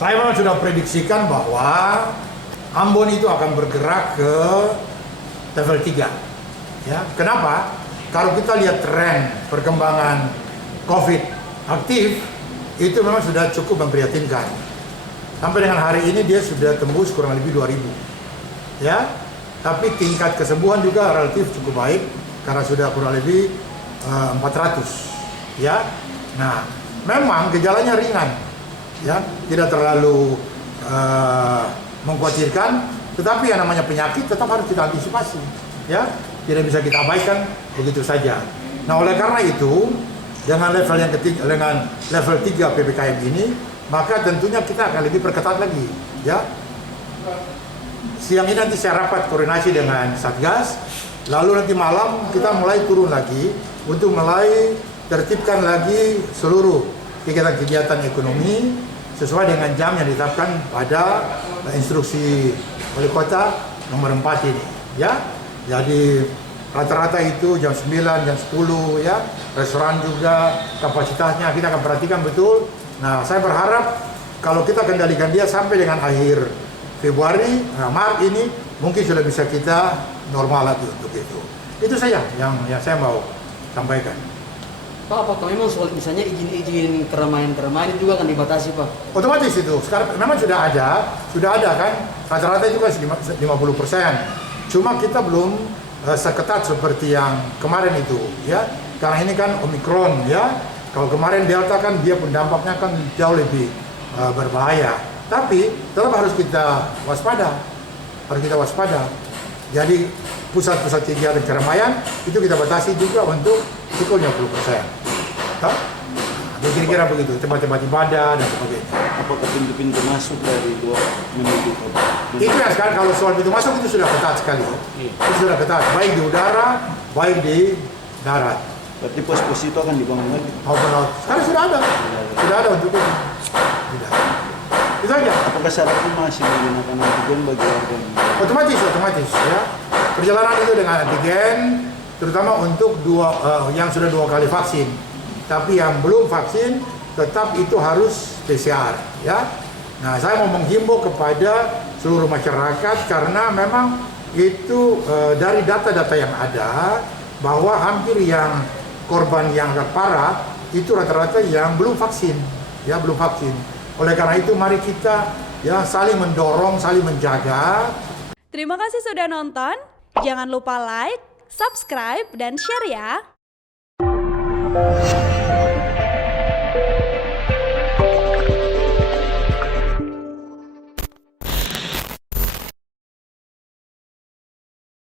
Saya memang sudah prediksikan bahwa Ambon itu akan bergerak ke level 3. Ya, kenapa? Kalau kita lihat tren perkembangan COVID aktif, itu memang sudah cukup memprihatinkan. Sampai dengan hari ini dia sudah tembus kurang lebih 2.000. Ya, tapi tingkat kesembuhan juga relatif cukup baik karena sudah kurang lebih 400. Ya, nah memang gejalanya ringan. Ya, tidak terlalu mengkhawatirkan, tetapi yang namanya penyakit tetap harus kita antisipasi, ya, tidak bisa kita abaikan begitu saja. Nah, oleh karena itu, dengan level yang ketiga, dengan level 3 PPKM ini, maka tentunya kita akan lebih perketat lagi, ya. Siang ini nanti saya rapat koordinasi dengan Satgas, lalu nanti malam kita mulai turun lagi untuk mulai tertibkan lagi seluruh kegiatan-kegiatan ekonomi sesuai dengan jam yang ditetapkan pada instruksi Wali Kota nomor 4 ini, ya. Jadi rata-rata itu jam 9, jam 10, ya. Restoran juga kapasitasnya kita akan perhatikan betul. Nah, saya berharap kalau kita kendalikan dia sampai dengan akhir Februari, Maret ini mungkin sudah bisa kita normal lagi untuk itu. Itu saja yang saya mau sampaikan. Pak, apakah memang soal misalnya izin keramaian juga akan dibatasi, Pak? Otomatis itu, sekarang memang sudah ada kan, rata-rata itu kan 50%. Cuma kita belum seketat seperti yang kemarin itu, ya. Karena ini kan Omikron, ya. Kalau kemarin Delta kan dia pun dampaknya kan jauh lebih berbahaya. Tapi tetap harus kita waspada, Jadi pusat-pusat kegiatan keramaian itu kita batasi juga untuk pukul 50%. Jadi kira-kira begitu, tempat-tempat ibadah dan sebagainya. Apakah pintu-pintu masuk dari luar menuju kota? Itu ya sekarang kalau soal pintu masuk itu sudah ketat sekali. Itu sudah ketat, baik di udara, baik di darat. Berarti pos-pos itu akan dibangun lagi? Maupun laut. Sekarang sudah ada untuk itu. Sudah. Itu aja. Apakah syaratnya masih menggunakan antigen bagi warga? Otomatis ya. Perjalanan itu dengan antigen, terutama untuk yang sudah 2 kali vaksin. Tapi yang belum vaksin tetap itu harus PCR, ya. Nah, saya mau menghimbau kepada seluruh masyarakat karena memang itu dari data-data yang ada bahwa hampir yang korban yang agak parah itu rata-rata yang belum vaksin, ya, belum vaksin. Oleh karena itu mari kita ya saling mendorong, saling menjaga. Terima kasih sudah nonton. Jangan lupa like, subscribe, dan share ya.